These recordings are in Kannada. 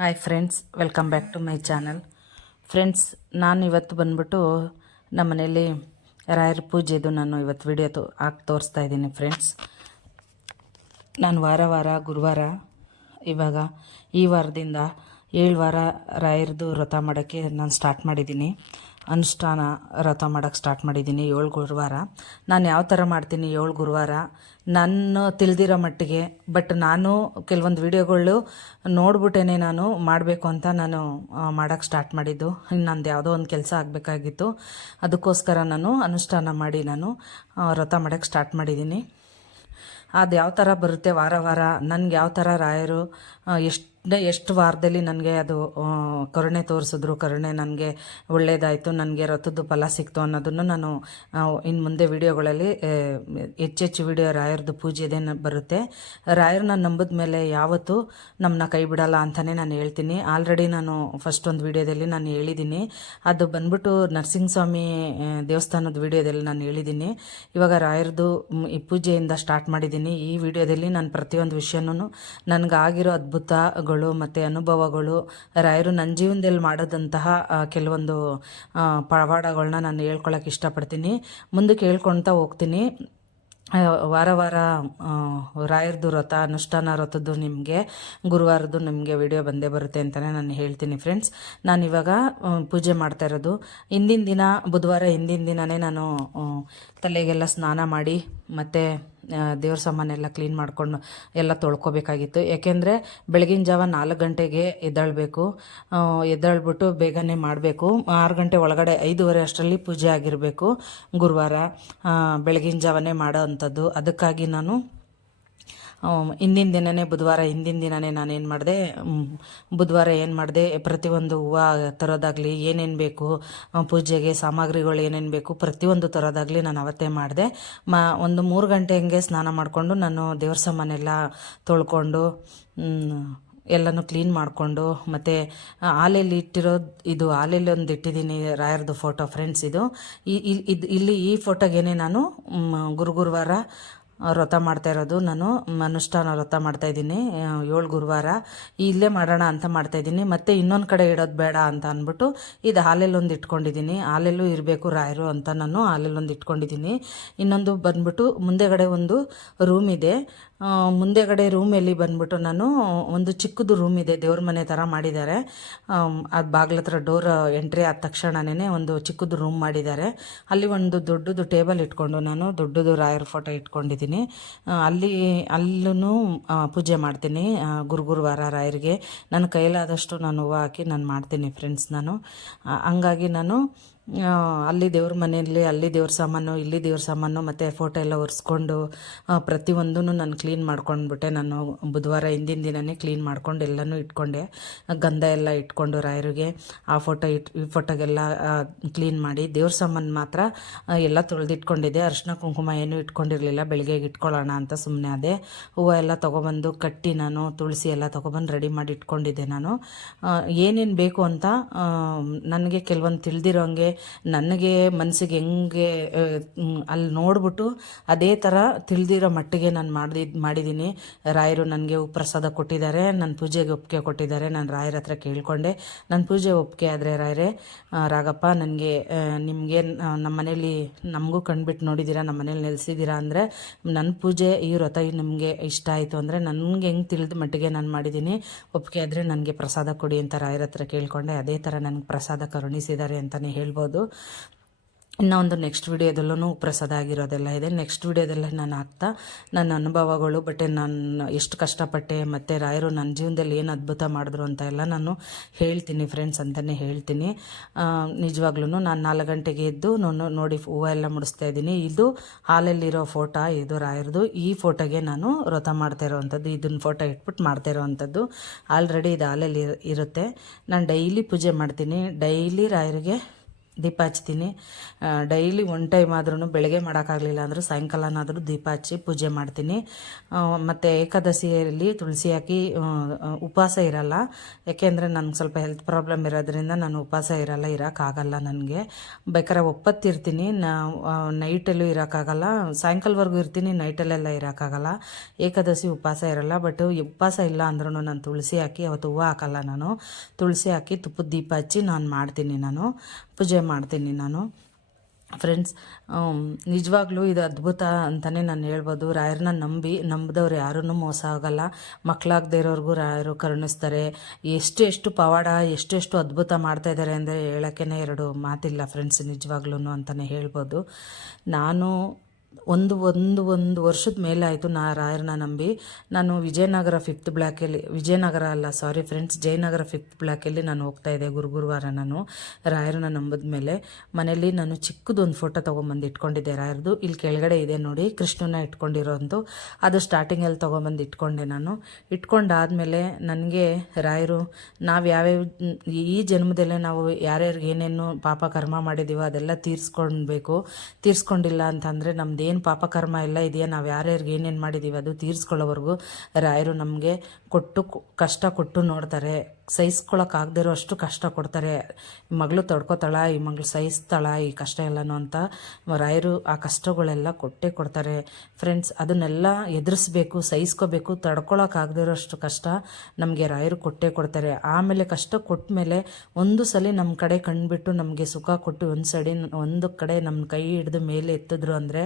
Hi friends welcome back to my channel friends ನಾನು ಇವತ್ತು ಬಂದ್ಬಿಟ್ಟು ನಮ್ಮ ಮನೇಲಿ ರಾಯರ ಪೂಜೆದು ನಾನು ಇವತ್ತು ವಿಡಿಯೋ ತೋ ಹಾಕಿ ತೋರಿಸ್ತಾ ಇದ್ದೀನಿ ಫ್ರೆಂಡ್ಸ್ ನಾನು ವಾರ ವಾರ, ಗುರುವಾರ, ಇವಾಗ ಈ ವಾರದಿಂದ ಏಳು ವಾರ ರಾಯರದು ವ್ರತ ಮಾಡೋಕ್ಕೆ ನಾನು ಸ್ಟಾರ್ಟ್ ಮಾಡಿದ್ದೀನಿ. ಅನುಷ್ಠಾನ ವ್ರತ ಮಾಡೋಕ್ಕೆ ಸ್ಟಾರ್ಟ್ ಮಾಡಿದ್ದೀನಿ ಏಳು ಗುರುವಾರ. ನಾನು ಯಾವ ಥರ ಮಾಡ್ತೀನಿ ಏಳು ಗುರುವಾರ? ನನ್ನ ತಿಳಿದಿರೋ ಮಟ್ಟಿಗೆ ಬಟ್ ನಾನು ಕೆಲವೊಂದು ವೀಡಿಯೋಗಳು ನೋಡ್ಬಿಟ್ಟೇನೆ ನಾನು ಮಾಡಬೇಕು ಅಂತ ನಾನು ಮಾಡೋಕ್ಕೆ ಸ್ಟಾರ್ಟ್ ಮಾಡಿದ್ದು. ನಂದು ಯಾವುದೋ ಒಂದು ಕೆಲಸ ಆಗಬೇಕಾಗಿತ್ತು. ಅದಕ್ಕೋಸ್ಕರ ನಾನು ಅನುಷ್ಠಾನ ಮಾಡಿ ನಾನು ವ್ರತ ಮಾಡೋಕ್ಕೆ ಸ್ಟಾರ್ಟ್ ಮಾಡಿದ್ದೀನಿ ಅದು ಯಾವ ಥರ ಬರುತ್ತೆ ವಾರ ವಾರ? ನನಗೆ ಯಾವ ಥರ ರಾಯರು ಎಷ್ಟು ಎಷ್ಟು ವಾರದಲ್ಲಿ ನನಗೆ ಅದು ಕರುಣೆ ತೋರಿಸಿದ್ರು, ಕರುಣೆ ನನಗೆ ಒಳ್ಳೇದಾಯಿತು, ನನಗೆ ರಥದ್ದು ಫಲ ಸಿಕ್ತು ಅನ್ನೋದನ್ನು ನಾನು ಇನ್ನು ಮುಂದೆ ವಿಡಿಯೋಗಳಲ್ಲಿ ಹೆಚ್ಚೆಚ್ಚು ವಿಡಿಯೋ ರಾಯರದು ಪೂಜೆದೇ ಬರುತ್ತೆ. ರಾಯರನ್ನ ನಂಬಿದ ಮೇಲೆ ಯಾವತ್ತೂ ನಮ್ಮನ್ನ ಕೈ ಬಿಡಲ್ಲ ಅಂತಲೇ ನಾನು ಹೇಳ್ತೀನಿ. ಆಲ್ರೆಡಿ ನಾನು ಫಸ್ಟ್ ಒಂದು ವಿಡಿಯೋದಲ್ಲಿ ನಾನು ಹೇಳಿದ್ದೀನಿ. ಅದು ಬಂದ್ಬಿಟ್ಟು ನರಸಿಂಹ ಸ್ವಾಮಿ ದೇವಸ್ಥಾನದ ವಿಡಿಯೋದಲ್ಲಿ ನಾನು ಹೇಳಿದ್ದೀನಿ. ಇವಾಗ ರಾಯರದು ಈ ಪೂಜೆಯಿಂದ ಸ್ಟಾರ್ಟ್ ಮಾಡಿದ್ದೀನಿ. ಈ ವಿಡಿಯೋದಲ್ಲಿ ನಾನು ಪ್ರತಿಯೊಂದು ವಿಷಯನೂ ನನಗಾಗಿರೋ ಅದ್ಭುತಗಳು ಮತ್ತು ಅನುಭವಗಳು ರಾಯರು ನನ್ನ ಜೀವನದಲ್ಲಿ ಮಾಡಿದಂತಹ ಕೆಲವೊಂದು ಪವಾಡಗಳನ್ನ ನಾನು ಹೇಳ್ಕೊಳಕ್ಕೆ ಇಷ್ಟಪಡ್ತೀನಿ. ಮುಂದಕ್ಕೆ ಹೇಳ್ಕೊಳ್ತಾ ಹೋಗ್ತೀನಿ. ವಾರ ವಾರ ರಾಯರದು ವ್ರತ ಅನುಷ್ಠಾನ ವ್ರತದ್ದು ನಿಮಗೆ, ಗುರುವಾರದ್ದು ನಿಮಗೆ ವಿಡಿಯೋ ಬಂದೇ ಬರುತ್ತೆ ಅಂತಲೇ ನಾನು ಹೇಳ್ತೀನಿ ಫ್ರೆಂಡ್ಸ್ ನಾನು ಇವಾಗ ಪೂಜೆ ಮಾಡ್ತಾ ಇರೋದು. ಹಿಂದಿನ ದಿನ, ಬುಧವಾರ ಹಿಂದಿನ ದಿನವೇ ನಾನು ತಲೆಗೆಲ್ಲ ಸ್ನಾನ ಮಾಡಿ ಮತ್ತು ದೇವ್ರ ಸಾಮಾನೆಲ್ಲ ಕ್ಲೀನ್ ಮಾಡ್ಕೊಂಡು ಎಲ್ಲ ತೊಳ್ಕೊಬೇಕಾಗಿತ್ತು. ಯಾಕೆಂದರೆ ಬೆಳಗಿನ ಜಾವ ನಾಲ್ಕು ಗಂಟೆಗೆ ಎದ್ದಾಳಬೇಕು. ಎದ್ದಾಳ್ಬಿಟ್ಟು ಬೇಗನೆ ಮಾಡಬೇಕು. ಆರು ಗಂಟೆ ಒಳಗಡೆ ಐದೂವರೆ ಅಷ್ಟರಲ್ಲಿ ಪೂಜೆ ಆಗಿರಬೇಕು ಗುರುವಾರ. ಬೆಳಗಿನ ಜಾವನೇ ಮಾಡೋ ಅಂಥದ್ದು. ಅದಕ್ಕಾಗಿ ನಾನು ಹಿಂದಿನ ದಿನನೇ ಬುಧವಾರ ಹಿಂದಿನ ದಿನನೇ ನಾನೇನು ಮಾಡಿದೆ ಬುಧವಾರ ಏನು ಮಾಡಿದೆ ಪ್ರತಿಯೊಂದು ಹೂವು ತರೋದಾಗಲಿ ಏನೇನು ಬೇಕು ಪೂಜೆಗೆ ಸಾಮಗ್ರಿಗಳು ಏನೇನು ಬೇಕು ಪ್ರತಿಯೊಂದು ತರೋದಾಗಲಿ ನಾನು ಅವತ್ತೇ ಮಾಡಿದೆ. ಮಾ ಒಂದು ಮೂರು ಗಂಟೆ ಹಂಗೆ ಸ್ನಾನ ಮಾಡಿಕೊಂಡು ನಾನು ದೇವ್ರ ಸಾಮಾನೆಲ್ಲ ತೊಳ್ಕೊಂಡು ಎಲ್ಲನೂ ಕ್ಲೀನ್ ಮಾಡಿಕೊಂಡು ಮತ್ತು ಹಾಲೆಲ್ಲಿ ಇಟ್ಟಿರೋದು ಇದು ಹಾಲೆಲ್ಲಿ ಒಂದು ಇಟ್ಟಿದ್ದೀನಿ ರಾಯರ್ದು ಫೋಟೋ ಫ್ರೆಂಡ್ಸ್ ಇದು. ಈ- ಇಲ್- ಇದು ಇಲ್ಲಿ ಈ ಫೋಟೋಗೇನೆ ನಾನು ಮ್, ಗುರು ಗುರುವಾರ ವ್ರತ ಮಾಡ್ತಾ ಇರೋದು. ನಾನು ಅನುಷ್ಠಾನ ವ್ರತ ಮಾಡ್ತಾ ಇದ್ದೀನಿ. ಏಳು ಗುರುವಾರ. ಇಲ್ಲೇ ಮಾಡೋಣ ಅಂತ ಮಾಡ್ತಾ ಇದ್ದೀನಿ. ಮತ್ತೆ ಇನ್ನೊಂದು ಕಡೆ ಇಡೋದು ಬೇಡ ಅಂತ ಅಂದ್ಬಿಟ್ಟು ಇದು ಹಾಲೆಲ್ಲೊಂದು ಇಟ್ಕೊಂಡಿದ್ದೀನಿ. ಹಾಲೆಲ್ಲೂ ಇರಬೇಕು ರಾಯರು ಅಂತ ನಾನು ಹಾಲೆಲ್ಲೊಂದು ಇಟ್ಕೊಂಡಿದ್ದೀನಿ. ಇನ್ನೊಂದು ಬಂದ್ಬಿಟ್ಟು ಮುಂದೆಗಡೆ ಒಂದು ರೂಮ್ ಇದೆ. ಮುಂದೆಗಡೆ ರೂಮಲ್ಲಿ ಬಂದ್ಬಿಟ್ಟು ನಾನು ಒಂದು ಚಿಕ್ಕದು ರೂಮ್ ಇದೆ ದೇವ್ರ ಮನೆ ಥರ ಮಾಡಿದ್ದಾರೆ. ಅದು ಬಾಗ್ಲ ಹತ್ರ ಡೋರ್ ಎಂಟ್ರಿ ಆದ ತಕ್ಷಣನೇ ಒಂದು ಚಿಕ್ಕದು ರೂಮ್ ಮಾಡಿದ್ದಾರೆ. ಅಲ್ಲಿ ಒಂದು ದೊಡ್ಡದು ಟೇಬಲ್ ಇಟ್ಕೊಂಡು ನಾನು ದೊಡ್ಡದು ರಾಯರ್ ಫೋಟೋ ಇಟ್ಕೊಂಡಿದ್ದೀನಿ. ಅಲ್ಲಿ ಅಲ್ಲೂ ಪೂಜೆ ಮಾಡ್ತೀನಿ. ಆ, ಗುರು ಗುರುವಾರ ರಾಯರಿಗೆ. ನನ್ನ ಕೈಲಾದಷ್ಟು ನಾನು ಹೂವು ಹಾಕಿ ನಾನು ಮಾಡ್ತೀನಿ ಫ್ರೆಂಡ್ಸ್ ನಾನು. ಆ, ಹಂಗಾಗಿ ನಾನು ಆ, ಅಲ್ಲಿ ದೇವ್ರ ಮನೆಯಲ್ಲಿ, ಅಲ್ಲಿ ದೇವ್ರ ಸಾಮಾನು, ಇಲ್ಲಿ ದೇವ್ರ ಸಾಮಾನು, ಮತ್ತು ಫೋಟೋ ಎಲ್ಲ ಒರೆಸ್ಕೊಂಡು ಪ್ರತಿಯೊಂದೂ ನಾನು ಕ್ಲೀನ್ ಮಾಡ್ಕೊಂಡ್ಬಿಟ್ಟೆ. ನಾನು ಬುಧವಾರ ಹಿಂದಿನ ದಿನನೇ ಕ್ಲೀನ್ ಮಾಡ್ಕೊಂಡು ಎಲ್ಲನೂ ಇಟ್ಕೊಂಡೆ. ಗಂಧ ಎಲ್ಲ ಇಟ್ಕೊಂಡು ರಾಯರಿಗೆ ಆ ಫೋಟೋ ಇಟ್, ಈ ಫೋಟೋಗೆಲ್ಲ ಕ್ಲೀನ್ ಮಾಡಿ ದೇವ್ರ ಸಾಮಾನು ಮಾತ್ರ ಎಲ್ಲ ತೊಳೆದಿಟ್ಕೊಂಡಿದ್ದೆ. ಅರ್ಶಿನ ಕುಂಕುಮ ಏನೂ ಇಟ್ಕೊಂಡಿರಲಿಲ್ಲ. ಬೆಳಗ್ಗೆಗೆ ಇಟ್ಕೊಳ್ಳೋಣ ಅಂತ ಸುಮ್ಮನೆ ಅದೇ ಹೂವು ಎಲ್ಲ ತೊಗೊಬಂದು ಕಟ್ಟಿ ನಾನು, ತುಳಸಿ ಎಲ್ಲ ತೊಗೊಬಂದು ರೆಡಿ ಮಾಡಿ ಇಟ್ಕೊಂಡಿದ್ದೆ ನಾನು. ಏನೇನು ಬೇಕು ಅಂತ ನನಗೆ ಕೆಲವೊಂದು ತಿಳಿದಿರೋಂಗೆ ನನಗೆ ಮನಸ್ಸಿಗೆ ಹೆಂಗೆ ಅಲ್ಲಿ ನೋಡ್ಬಿಟ್ಟು ಅದೇ ಥರ ತಿಳಿದಿರೋ ಮಟ್ಟಿಗೆ ನಾನು ಮಾಡಿದ, ಮಾಡಿದ್ದೀನಿ. ರಾಯರು ನನಗೆ ಪ್ರಸಾದ ಕೊಟ್ಟಿದ್ದಾರೆ, ನನ್ನ ಪೂಜೆಗೆ ಒಪ್ಪಿಗೆ ಕೊಟ್ಟಿದ್ದಾರೆ. ನಾನು ರಾಯರ ಹತ್ರ ಕೇಳಿಕೊಂಡೆ. ನನ್ನ ಪೂಜೆ ಒಪ್ಪಿಗೆ ಆದರೆ ರಾಯರೇ ರಾಗಪ್ಪ ನನಗೆ ನಿಮಗೆ ನಮ್ಮ ಮನೇಲಿ ನಮಗೂ ಕಂಡುಬಿಟ್ಟು ನೋಡಿದ್ದೀರಾ, ನಮ್ಮ ಮನೇಲಿ ನೆಲೆಸಿದ್ದೀರಾ ಅಂದರೆ ನನ್ನ ಪೂಜೆ ಈ ವ್ರತ ನಿಮಗೆ ಇಷ್ಟ ಆಯಿತು ಅಂದರೆ ನನಗೆ ಹೆಂಗೆ ತಿಳಿದ ಮಟ್ಟಿಗೆ ನಾನು ಮಾಡಿದ್ದೀನಿ. ಒಪ್ಪಿಗೆ ಆದರೆ ನನಗೆ ಪ್ರಸಾದ ಕೊಡಿ ಅಂತ ರಾಯರ ಹತ್ರ ಕೇಳಿಕೊಂಡೆ. ಅದೇ ಥರ ನನಗೆ ಪ್ರಸಾದ ಕರುಣಿಸಿದ್ದಾರೆ ಅಂತಲೇ ಹೇಳ್ಬೋದು. ಇನ್ನು ಒಂದು ನೆಕ್ಸ್ಟ್ ವಿಡಿಯೋದಲ್ಲೂ ಪ್ರಸಾದ ಆಗಿರೋದೆಲ್ಲ ಇದೆ. ನೆಕ್ಸ್ಟ್ ವಿಡಿಯೋದಲ್ಲೇ ನಾನು ಹಾಕ್ತಾ, ನನ್ನ ಅನುಭವಗಳು, ಬಟ್ ನಾನು ಎಷ್ಟು ಕಷ್ಟಪಟ್ಟೆ, ಮತ್ತು ರಾಯರು ನನ್ನ ಜೀವನದಲ್ಲಿ ಏನು ಅದ್ಭುತ ಮಾಡಿದ್ರು ಅಂತ ಎಲ್ಲ ನಾನು ಹೇಳ್ತೀನಿ ಫ್ರೆಂಡ್ಸ್ ಅಂತಲೇ ಹೇಳ್ತೀನಿ. ನಿಜವಾಗ್ಲೂ ನಾನು ನಾಲ್ಕು ಗಂಟೆಗೆ ಎದ್ದು ನಾನು ನೋಡಿ ಹೂವು ಎಲ್ಲ ಮುಡಿಸ್ತಾ ಇದ್ದೀನಿ. ಇದು ಹಾಲಲ್ಲಿರೋ ಫೋಟೋ, ಇದು ರಾಯರದು. ಈ ಫೋಟೋಗೆ ನಾನು ವ್ರತ ಮಾಡ್ತಾ ಇರೋವಂಥದ್ದು ಇದನ್ನ ಫೋಟೋ ಇಟ್ಬಿಟ್ಟು ಮಾಡ್ತಾ ಇರೋವಂಥದ್ದು. ಆಲ್ರೆಡಿ ಇದು ಹಾಲಲ್ಲಿ ಇರುತ್ತೆ. ನಾನು ಡೈಲಿ ಪೂಜೆ ಮಾಡ್ತೀನಿ. ಡೈಲಿ ರಾಯರಿಗೆ ದೀಪ ಹಚ್ತೀನಿ. ಡೈಲಿ ಒನ್ ಟೈಮ್ ಆದ್ರೂ ಬೆಳಗ್ಗೆ ಮಾಡೋಕ್ಕಾಗಲಿಲ್ಲ ಅಂದರೂ ಸಾಯಂಕಾಲನಾದರೂ ದೀಪ ಹಚ್ಚಿ ಪೂಜೆ ಮಾಡ್ತೀನಿ. ಮತ್ತು ಏಕಾದಶಿಯಲ್ಲಿ ತುಳಸಿ ಹಾಕಿ ಉಪವಾಸ ಇರಲ್ಲ. ಯಾಕೆಂದರೆ ನನಗೆ ಸ್ವಲ್ಪ ಹೆಲ್ತ್ ಪ್ರಾಬ್ಲಮ್ ಇರೋದ್ರಿಂದ ನಾನು ಉಪವಾಸ ಇರಲ್ಲ, ಇರೋಕ್ಕಾಗಲ್ಲ ನನಗೆ. ಬೇಕಾದ್ರೆ ಒಪ್ಪತ್ತಿರ್ತೀನಿ. ನಾ ನೈಟಲ್ಲೂ ಇರೋಕ್ಕಾಗಲ್ಲ. ಸಾಯಂಕಾಲವರೆಗೂ ಇರ್ತೀನಿ, ನೈಟಲ್ಲೆಲ್ಲ ಇರೋಕ್ಕಾಗಲ್ಲ. ಏಕಾದಶಿ ಉಪವಾಸ ಇರಲ್ಲ, ಬಟ್ ಉಪವಾಸ ಇಲ್ಲ ಅಂದ್ರೂ ನಾನು ತುಳಸಿ ಹಾಕಿ, ಅವತ್ತು ಹೂವು ಹಾಕಲ್ಲ ನಾನು. ತುಳಸಿ ಹಾಕಿ ತುಪ್ಪದ ದೀಪ ಹಚ್ಚಿ ನಾನು ಮಾಡ್ತೀನಿ ನಾನು. ಪೂಜೆ ಮಾಡ್ತೀನಿ ನಾನು. ಫ್ರೆಂಡ್ಸ್ ನಿಜವಾಗ್ಲೂ ಇದು ಅದ್ಭುತ ಅಂತಲೇ ನಾನು ಹೇಳ್ಬೋದು. ರಾಯರನ್ನ ನಂಬಿ, ನಂಬಿದವ್ರು ಯಾರೂ ಮೋಸ ಆಗೋಲ್ಲ. ಮಕ್ಕಳಾಗದೇ ಇರೋರ್ಗೂ ರಾಯರು ಕರುಣಿಸ್ತಾರೆ. ಎಷ್ಟು ಎಷ್ಟು ಪವಾಡ ಎಷ್ಟೆಷ್ಟು ಎಷ್ಟು ಅದ್ಭುತ ಮಾಡ್ತಾ ಇದ್ದಾರೆ ಅಂದರೆ ಹೇಳೋಕ್ಕೇ ಎರಡು ಮಾತಿಲ್ಲ ಫ್ರೆಂಡ್ಸ್ ನಿಜವಾಗ್ಲೂ ಅಂತಲೇ ಹೇಳ್ಬೋದು. ನಾನು ಒಂದು ಒಂದು ಒಂದು ವರ್ಷದ ಮೇಲೆ ಆಯಿತು ನಾ ರಾಯರನ್ನ ನಂಬಿ. ನಾನು ವಿಜಯನಗರ ಫಿಫ್ತ್ ಬ್ಲಾಕಲ್ಲಿ ವಿಜಯನಗರ ಅಲ್ಲ ಸಾರಿ ಫ್ರೆಂಡ್ಸ್ ಜಯನಗರ ಫಿಫ್ತ್ ಬ್ಲಾಕಲ್ಲಿ ನಾನು ಹೋಗ್ತಾ ಇದ್ದೆ ಗುರು ಗುರುವಾರ ನಾನು, ರಾಯರನ್ನ ನಂಬಿದ ಮೇಲೆ. ಮನೇಲಿ ನಾನು ಚಿಕ್ಕದೊಂದು ಫೋಟೋ ತೊಗೊಂಬಂದು ಇಟ್ಕೊಂಡಿದ್ದೆ ರಾಯರದು. ಇಲ್ಲಿ ಕೆಳಗಡೆ ಇದೆ ನೋಡಿ, ಕೃಷ್ಣನ ಇಟ್ಕೊಂಡಿರೋದು ಅದು ಸ್ಟಾರ್ಟಿಂಗಲ್ಲಿ ತೊಗೊಂಬಂದು ಇಟ್ಕೊಂಡೆ ನಾನು. ಇಟ್ಕೊಂಡಾದಮೇಲೆ ನನಗೆ ರಾಯರು, ನಾವು ಯಾವ್ಯಾವ, ಈ ಜನ್ಮದಲ್ಲೇ ನಾವು ಯಾರ್ಯಾರಿಗೆ ಏನೇನು ಪಾಪ ಕರ್ಮ ಮಾಡಿದ್ದೀವೋ ಅದೆಲ್ಲ ತೀರಿಸ್ಕೊಳ್ಬೇಕು ತೀರಿಸ್ಕೊಂಡಿಲ್ಲ ಅಂತಂದರೆ ನಮ್ದು ಏನು ಪಾಪಕರ್ಮ ಎಲ್ಲ ಇದೆಯಾ? ನಾವು ಯಾರ್ಯಾರಿಗೆ ಏನೇನು ಮಾಡಿದ್ದೀವಿ ಅದು ತೀರಿಸ್ಕೊಳ್ಳೋವರೆಗೂ. ರಾಯರು ನಮಗೆ ಕೊಟ್ಟು ಕಷ್ಟ ಕೊಟ್ಟು ನೋಡ್ತಾರೆ. ಸಹಿಸ್ಕೊಳಕ್ಕಾಗದಿರೋ ಅಷ್ಟು ಕಷ್ಟ ಕೊಡ್ತಾರೆ. ಮಗಳು ತಡ್ಕೋತಾಳ, ಈ ಮಗಳು ಸಹಿಸ್ತಾಳ, ಈ ಕಷ್ಟ ಎಲ್ಲನೂ ಅಂತ ರಾಯರು ಆ ಕಷ್ಟಗಳೆಲ್ಲ ಕೊಟ್ಟೇ ಕೊಡ್ತಾರೆ. ಫ್ರೆಂಡ್ಸ್ ಅದನ್ನೆಲ್ಲ ಎದುರಿಸ್ಬೇಕು, ಸಹಿಸ್ಕೋಬೇಕು ತಡ್ಕೊಳಕ್ಕಾಗದಿರೋ ಅಷ್ಟು ಕಷ್ಟ ನಮಗೆ ರಾಯರು ಕೊಟ್ಟೇ ಕೊಡ್ತಾರೆ. ಆಮೇಲೆ ಕಷ್ಟ ಕೊಟ್ಟ ಮೇಲೆ ಒಂದು ಸಲ ನಮ್ಮ ಕಡೆ ಕಣ್ಬಿಟ್ಟು ನಮಗೆ ಸುಖ ಕೊಟ್ಟು ಒಂದು ಸಡಿ ಒಂದು ಕಡೆ ನಮ್ಮ ಕೈ ಹಿಡಿದು ಮೇಲೆ ಎತ್ತಿದ್ರು ಅಂದರೆ